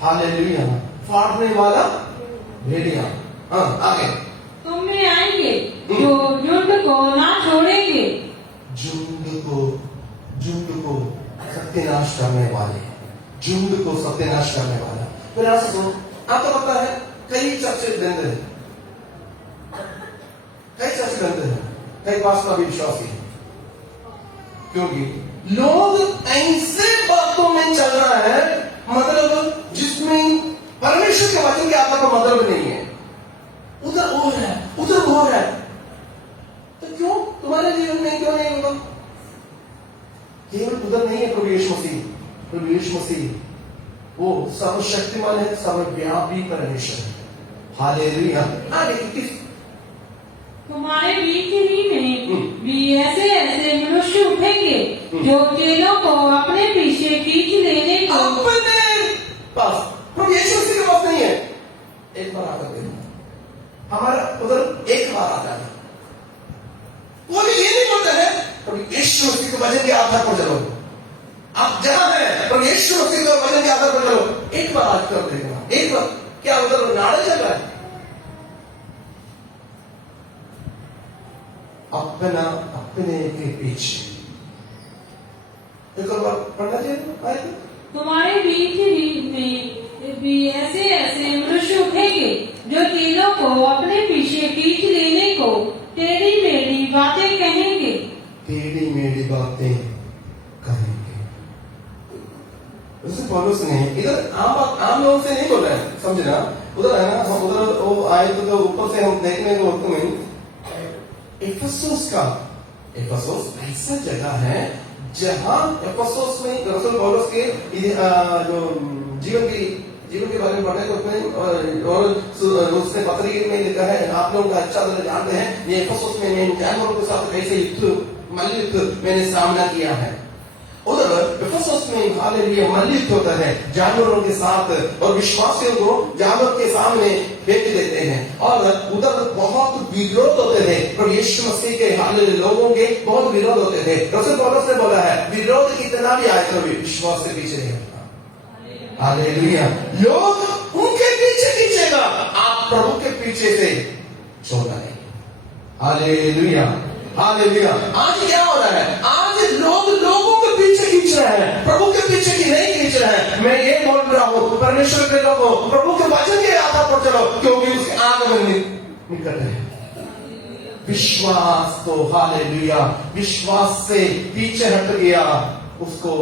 हालेलुया। फाड़ने वाला भेड़िया। हाँ, आगे। तुम में आएंगे जो झुंड को ना छोड़ेंगे। झुंड को सत्यानाश करने वाले, झुंड को सत्यानाश करने वाला। फिर ऐसा सुनो, आपको पता है कई चर्चे बंद हैं, कई पास का भी विश्वासी है, क्योंकि लोग ऐसे बातों में चल रहा है, मतलब जिसमें परमेश्वर के वचन के आत्मा का मतलब नहीं है। उधर वो है, उधर वो है, तो क्यों तुम्हारे जीवन में क्यों नहीं होगा? केवल उधर नहीं है प्रभु यीशु मसीह। प्रभु यीशु मसीह वो सर्वशक्तिमान है, सर्वव्यापी परमेश्वर है। हालेलुया। आगे किस तुम्हारे बीच ही में भी ऐसे ऐसे मनुष्य उठेंगे जो चेलों को अपने पीछे खींच लेने को। अपने पास, प्रभु यीशु मसीह के पास नहीं है। एक बार आकर देखो, हमारा उधर एक बार आता है। वो भी ये नहीं बोलते हैं प्रभु यीशु मसीह के वचन के आधार पर चलो। आप जहां है प्रभु यीशु मसीह के वचन के आधार पर चलो। एक बार आज कर देखना, एक बार। क्या उधर नाड़े चल रहा है? अपने के पीछे। एक बार पढ़ना चाहिए। तुम्हारे बीच ही में भी ऐसे ऐसे मनुष्य उठेंगे जो चेलों को अपने पीछे खींच लेने को टेढ़ी मेढ़ी बातें कहेंगे। टेढ़ी मेढ़ी बातें कहेंगे। जैसे पौलुस ने इधर आम लोगों से नहीं बोल रहे हैं, समझना। उधर है ना, हम उधर वो आए तो ऊपर से हम देखने को तुम्हें एफेसुस का, एफेसुस ऐसा जगह है जहां एफेसुस में रसूल पौलुस के जो जीवन के बारे में पढ़े तो उसमें और उसने पत्री में लिखा है, आप लोग अच्छा तरह जानते हैं ये एफेसुस में मैंने जानवरों के साथ कैसे मल्लयुद्ध मैंने सामना किया है। उधर एफेसुस में हालेलुया मल्लयुद्ध होता है जानवरों के साथ, और विश्वासियों को जानवर के सामने भेज देते हैं, और उधर बहुत विरोध होते थे। पर यीशु मसीह के हालेलुया लोगों के बहुत विरोध होते थे। रसूल पौलुस ने बोला है विरोध कितना भी आए तो भी विश्वास से पीछे नहीं हटना। हालेलुया। लोग उनके पीछे खींचेगा, आप प्रभु के पीछे से छोड़ना नहीं। Hallelujah, hallelujah. आज क्या हो रहा है? आज लोग लोगों के पीछे खींच रहे हैं, प्रभु के पीछे की नहीं खींच रहे हैं। मैं ये बोल रहा हूँ परमेश्वर के लोगों, प्रभु के वचन के आधार पर चलो, क्योंकि उसके आगमन निकट है। विश्वास तो हालेलुया, विश्वास से पीछे हट गया उसको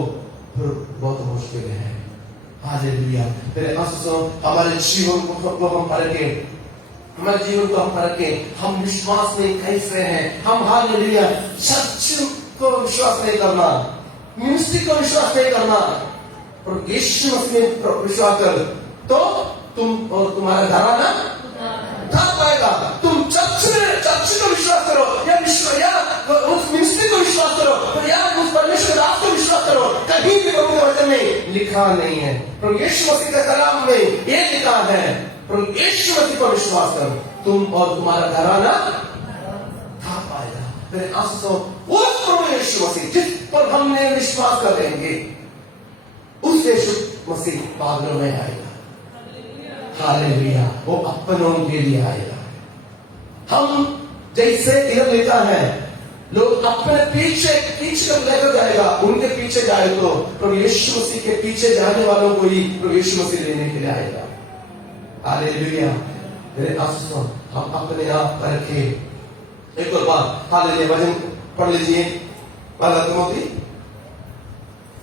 फिर बहुत मुश्किल है। हालेलुया। तेरे आंसू हमारे जीवन को हम परखे, हमारे जीवन को हम परखे, हम विश्वास में कैसे हैं। हम हालेलुया सच को विश्वास नहीं करना, मिनिस्ट्री को विश्वास नहीं करना, और यीशु मसीह में विश्वास कर तो तुम और तुम्हारा घराना था पाएगा। तुम चर्च को विश्वास करो, या उस मिनिस्ट्री को विश्वास करो, या उस परमेश्वर दास को विश्वास करो, कहीं भी प्रभु के वचन में लिखा नहीं है। पर यीशु मसीह के कलाम में ये लिखा है, पर यीशु मसीह पर विश्वास करो, तुम और तुम्हारा घराना था पाएगा। मेरे आंसू उस प्रभु यीशु मसीह जिस पर हमने विश्वास करेंगे, उस यीशु मसीह बादलों में आएगा। हालेलुया। वो अपनों के लिए आएगा। हम जैसे इधर लिखा है, लोग अपने पीछे कर लेकर जाएगा, उनके पीछे जाए तो प्रभु यीशु मसीह के पीछे जाने वालों को ही प्रभु यीशु मसीह लेने के लिए आएगा। हालेलुया। मेरे आंसू हम अपने आप परखे। एक और बात, हालेलुया, वचन पढ़ लीजिए, पहला तिमोथी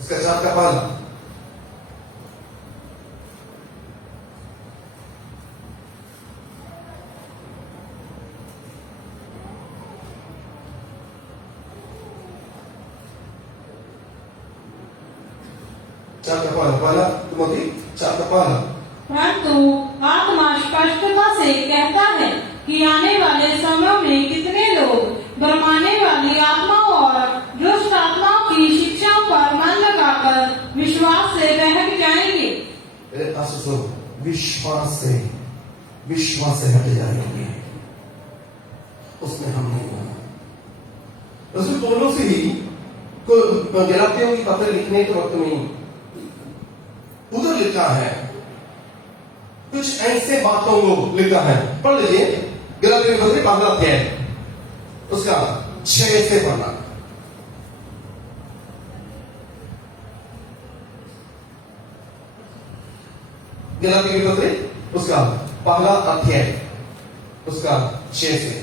इसका 4 का पहला। पहला तिमोथी 4 का पहला। परंतु आत्मा स्पष्टता से कहता है कि आने वाले समय में कितने लोग भरमाने वाली आत्माओं और दुष्ट आत्माओं की शिक्षाओं पर मन लगाकर विश्वास से बहक जाएंगे। विश्वास से हट जाएंगे, उसमें हम नहीं होना। रसूल पौलुस ही गलातियों की पत्र लिखने के वक्त में उधर लिखा है कुछ ऐसे बातों को लिखा है। पढ़ लीजिए गलातियों के पत्री 15 अध्याय उसका 6 से पढ़ना। गलातियों के पत्री उसका 15 अध्याय उसका 6 से।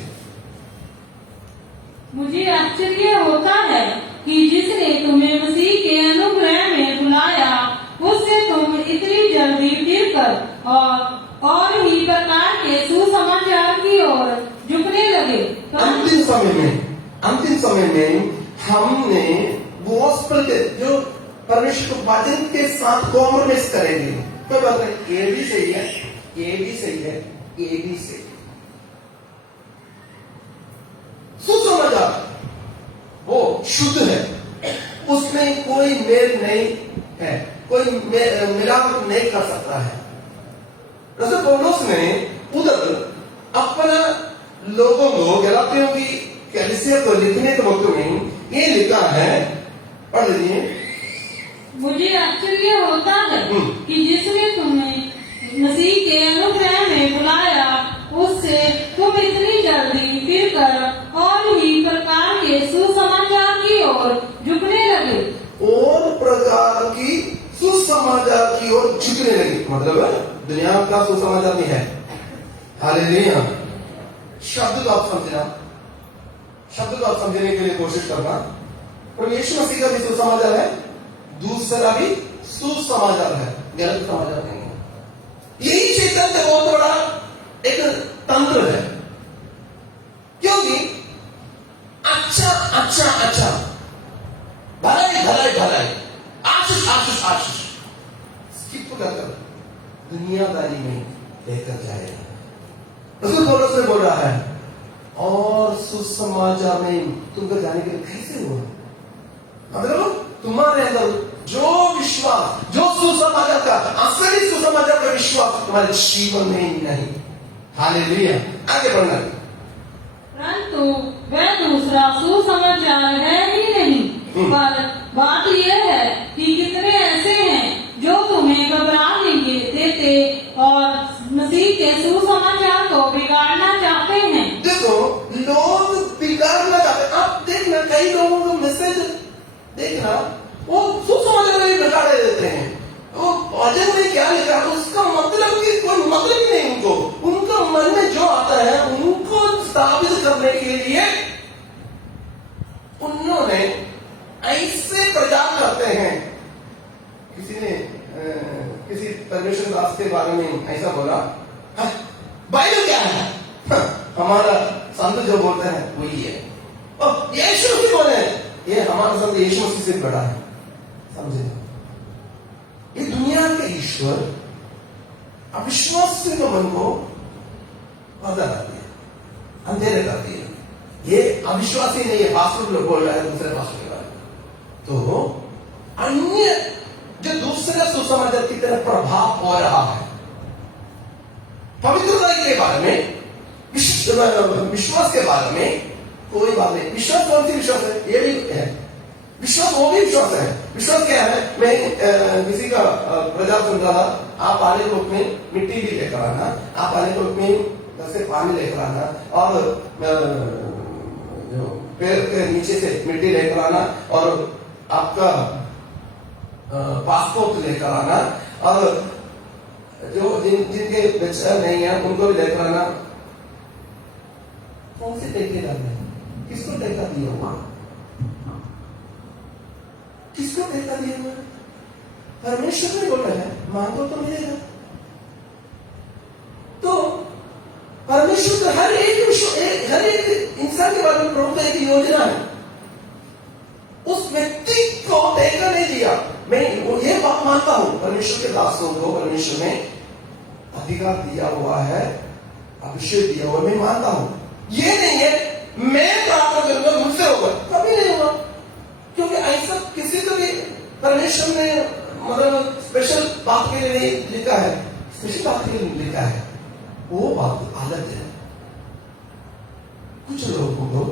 मुझे आश्चर्य होता है कि जिसने तुम्हें मसीह के अनुग्रह में बुलाया उससे तुम इतनी जल्दी फिरकर और ही प्रकार के सुसमाचार की ओर झुकने लगे। अंतिम समय में हमने गॉस्पेल के जो परमेश्वर को वचन के साथ कॉम्प्रोमाइज करेंगे। तो बात है, ये भी सही है, ये भी सही है, ये भी सही है। सुसमाचार वो शुद्ध है, उसमें कोई मेल नहीं है, कोई मिलावट नहीं कर सकता है। रसूल पौलुस ने उधर अपना लोगों को गलातियों की कलीसिया को लिखने के वक्त में ये लिखा है, पढ़ लीजिए। मुझे आश्चर्य होता है कि जिसने तुम्हें मसीह के अनुग्रह में बुलाया उससे तुम इतनी जल्दी फिरकर और ही प्रकार के सुसमाचार की ओर झुकने लगे। और प्रकार की सुसमाचार की ओर झुकने लगे, मतलब दुनिया का सुसमाचार नहीं है। हालेलुया। शब्द को आप समझना, शब्द को आप समझने के लिए कोशिश करना। और यीशु मसीह का भी सुसमाचार है, दूसरा भी सुसमाचार है, गलत समाचार नहीं है। यही चेतन का बहुत बड़ा एक तंत्र है, क्योंकि अच्छा अच्छा अच्छा, भलाई भलाई भलाई, आशीष आशीष आशीष स्किप कर दुनियादारी में लेकर जाएगा। रसूल पौलुस ने बोल रहा है, और सुसमाचार में तुमको जाने के लिए कैसे हुआ? मतलब तुम्हारे अंदर जो विश्वास, जो सुसमाचार का असली सुसमाचार का विश्वास तुम्हारे जीवन में नहीं। हालेलुया। आगे बढ़ना। परंतु वह दूसरा सुसमाचार है ही नहीं, पर बात यह है कि कितने ऐसे हैं जो तुम्हें घबराने देते और मसीह के सुसमाचार को बिगाड़ना चाहते हैं। देखो, लोग बिगाड़ना चाहते हैं। आप देखना, कई लोगों को मैसेज देखना, वो सुसमाचार में बिगाड़ देते हैं। वो वचन में क्या लिखा है उसका मतलब की कोई मतलब ही नहीं उनको। उनका मन में जो आता है उनको स्थापित करने के लिए उन्होंने ऐसे प्रचार करते हैं। किसी ने किसी परमेश्वर दास के बारे में ऐसा बोला, बाइबल क्या है? हमारा संत जो बोलते हैं वही है। और यीशु मसीह बोले, ये हमारा संत यीशु मसीह से बड़ा है। समझे? ये दुनिया के ईश्वर अविश्वास से तो मन को पर्दा कर दिया, अंधेरे कर दिया। ये अविश्वास ही नहीं है, पास्टर लोग बोल रहा है दूसरे पास्टर के बारे में। तो अन्य जो दूसरे सुसमाचार की तरह प्रभाव हो रहा है, पवित्रता के बारे में, विश्वास के बारे में कोई बात नहीं। विश्वास कौन सी विश्वास है? ये भी है विश्वास, वो भी विश्वास है। विश्वास क्या है? मैं किसी का प्रचार सुन रहा था, आप आने को में मिट्टी भी लेकर आना, आप आने को में से पानी लेकर आना, और जो पेड़ के नीचे से मिट्टी लेकर आना, और आपका पासपोर्ट लेकर आना, और जो जिनके बच्चा नहीं है उनको भी लेकर आना। कौन से ठेकेदार है? किसको ठेका दिया हुआ? किसको ठेका दिया हुआ? परमेश्वर ने बोला है मांगो तो मिलेगा। तो परमेश्वर तो हर एक इंसान के बारे में प्रभु का एक योजना है। उस व्यक्ति को ठेका नहीं दिया। मैं ये बात मानता हूं, परमेश्वर के दासों को परमेश्वर ने अधिकार दिया हुआ है, अभिषेक दिया हुआ, मैं मानता हूं। ये नहीं है मैं प्रार्थना करूंगा मुझसे होगा, कभी नहीं होगा। क्योंकि ऐसा किसी को भी परमेश्वर ने मतलब स्पेशल बात के लिए नहीं लिखा है, स्पेशल बात के लिए लिखा है, वो बात अलग है। कुछ लोगों को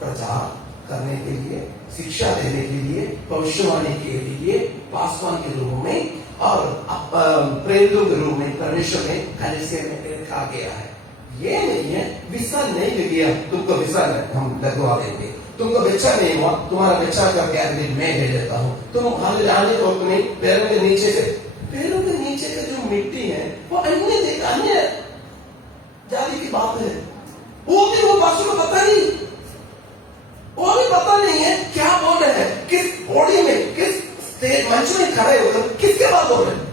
प्रचार करने के लिए, शिक्षा देने के लिए, भविष्यवाणी के लिए, पासवान के रूप में और प्रेरितों के रूप में परमेश्वर ने कलीसिया में रखा गया है। ये नहीं है वीसा नहीं लग गया तुमको वीसा हम लगवा देंगे, तुमको बच्चा नहीं हुआ तुम्हारा बच्चा का कैबिनेट मैं ले लेता हूँ, तुम हाल आने को अपने पैरों के नीचे का जो मिट्टी है वो अन्य जाति की बात है। वो पासू को पता नहीं, वो भी पता नहीं है क्या बोल रहे हैं, किस बॉडी में किस मंच में खड़े होकर किसके बात बोल रहे हैं।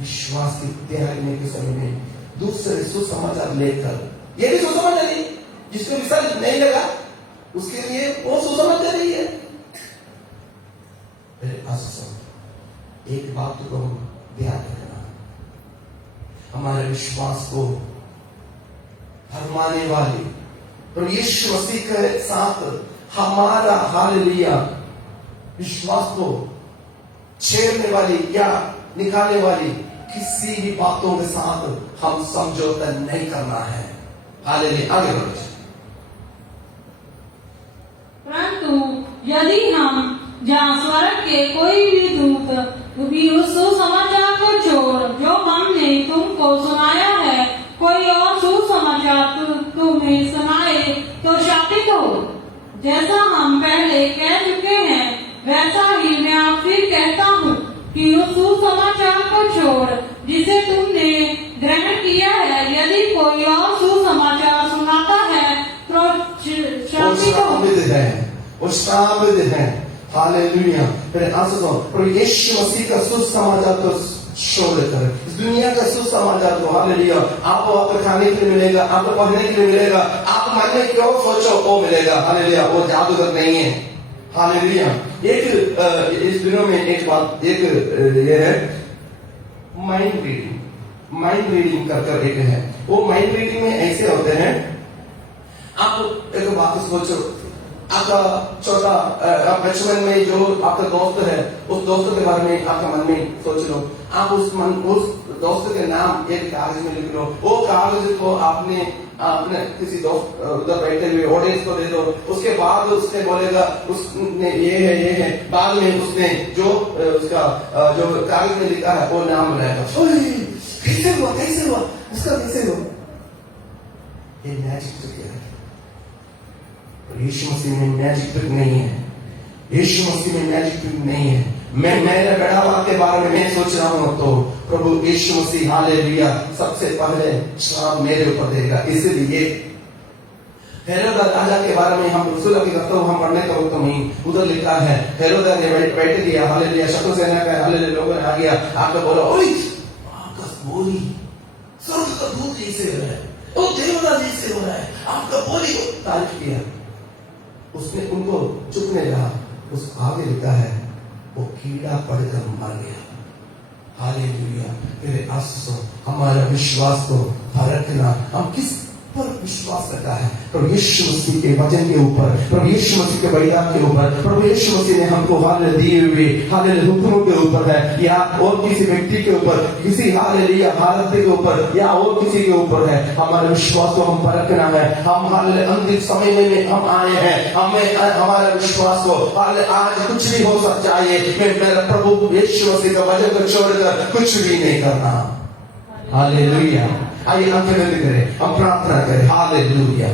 विश्वास की त्यागने के समय में दूसरे सुसमाचार लेकर, ये भी सुसमाचार नहीं, जिसको विश्वास नहीं लगा उसके लिए वो सुसमाचार ही है। एक बात को हम ध्यान रखना, हमारे विश्वास को भरमाने वाली तो यीशु मसीह के साथ हमारा हालेलुया विश्वास को छेड़ने वाली या निकालने वाली किसी भी बातों के साथ हम समझौता नहीं करना है। हालेलुया, आगे बढ़ो। परंतु यदि हम जहाँ स्वर्ग के कोई भी दूत भी उस सुसमाचार को छोड़ जो हमने तुमको सुनाया है, कोई और सुसमाचार तुम्हें सुनाए तो शापित हो। जैसा हम पहले कह चुके हैं वैसा ही मैं आपसे कहता हूँ कि उस सुसमाचार को छोड़ जिसे तुमने ग्रहण किया है, यदि कोई और सुसमाचार सुनाता है तो शापित हो। शामिल है। हालेलुया। फिर आंसू पर यीशु मसीह का सुसमाचार तो छोड़ कर इस दुनिया का सुसमाचार तो हालेलुया आपको खाने के लिए मिलेगा, आपको पढ़ने के लिए मिलेगा, आप मन में क्यों सोचो वो मिलेगा। हालेलुया, वो जादूगर नहीं है। हालेलुया। एक इस दिनों में एक बात ये है माइंड रीडिंग कर एक है। वो माइंड रीडिंग में ऐसे होते हैं, आप एक बात सोचो, आपका छोटा आप बचपन में जो आपका दोस्त है उस दोस्त के बारे में आपका मन में सोच लो, आप उस दोस्त के नाम एक कागज में लिख लो, वो कागज को आपने किसी दोस्त उधर बैठे हुए ऑडियंस को दे दो, उसके बाद उसने बोलेगा उसने ये है, बाद में उसने जो उसका जो कागज में लिखा है वो नाम रहेगा। कैसे हुआ उसका कैसे हुआ, ये मैजिक तो क्या है। यीशु मसीह में मैजिक ट्रिक नहीं है, यीशु मसीह में मैजिक ट्रिक नहीं है। मैं मेरे बढ़ावा के बारे में मैं सोच रहा हूं तो प्रभु यीशु मसीह हालेलुया सबसे पहले श्राप मेरे ऊपर देगा। इसलिए हेरोद राजा के बारे में हम रसूल की करते हम पढ़ने का वक्त नहीं, उधर लिखा है हेरोद ने बैठ गया हालेलुया, शत्रु सेना का हालेलुया लोगों ने आ गया, आपको बोला ओए आकाश बोली स्वर्ग का दूत जैसे हो रहा है, ओ देवता जैसे हो रहा है, आपका बोली को तारीफ किया। उसने उनको चुपने रहा, उस आगे लिखा है वो कीड़ा पड़कर मर गया। हालेलुया। तेरे आशीषों हमारा विश्वास को परखना, हम किस पर विश्वास रखा है, प्रभु यीशु मसीह के वचन के ऊपर, प्रभु यीशु मसीह के बलिदान के ऊपर, प्रभु यीशु मसीह ने हमको हालेलुया दिए हुए हालेलुया हुक्मों के ऊपर है, या और किसी व्यक्ति के ऊपर, किसी हालेलुया हालत के ऊपर या और किसी के ऊपर है। हमारे विश्वास को हम परखना है। हम हालेलुया अंतिम समय में हम आए हैं, हमें हमारे विश्वास को हालेलुया आज कुछ भी हो सकता है, मेरा प्रभु यीशु मसीह का वचन को छोड़कर कुछ भी नहीं करना। हालेलुया। आइए हम विनती करें, हम प्रार्थना करें। हालेलुया।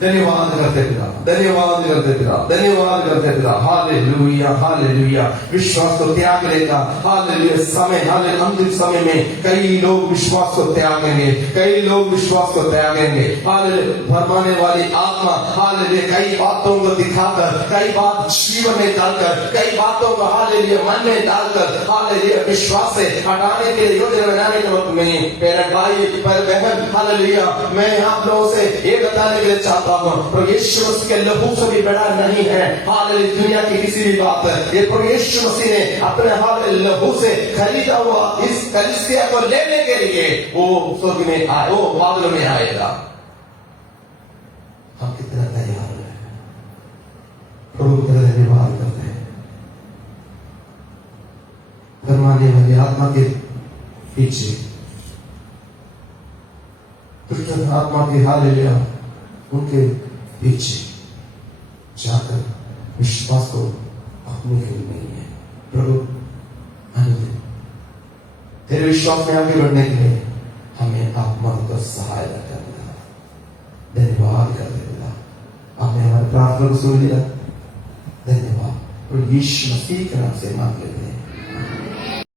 धन्यवाद करते पिता, धन्यवाद करते पिता, धन्यवाद करते पिता। Hallelujah, hallelujah. विश्वास को त्यागने का हालेलुया समय, हालेलुया अंतिम समय में कई लोग विश्वास को त्यागेंगे, कई लोग विश्वास को त्यागेंगे। हालेलुया भरमाने वाली आत्मा हालेलुया कई बातों को दिखाकर, कई बात जीवन में डालकर, कई बातों को हालेलुया मन में डालकर हालेलुया विश्वास से हटाने के लिए योजना बनाने के वक्त में मेरे भाई पर बहन हालेलुया मैं आप लोगों से ये बताने के लिए चाहता हूं, प्रभु यीशु मसीह के लहू से भी बड़ा नहीं है हालेलुया दुनिया की किसी भी बात। ये प्रभु यीशु मसीह ने अपने हालेलुया लहू से खरीदा हुआ इस कलीसिया को लेने के लिए वो स्वर्ग में आए, वो बादलों में आएगा। हम कितना तैयार हैं, प्रभु का धन्यवाद करते हैं। भरमाने वाली आत्मा के पीछे, दुष्ट आत्मा के हालेलुया उनके पीछे जाकर विश्वास को अपने के लिए नहीं है, प्रभु अनुदिन तेरे विश्वास में आगे बढ़ने के लिए हमें आत्माओं को सहायता करना, धन्यवाद कर देगा। आपने हमारे प्रार्थना को सुन लिया, धन्यवाद। और यीशु मसीह के नाम से मांग लेते हैं।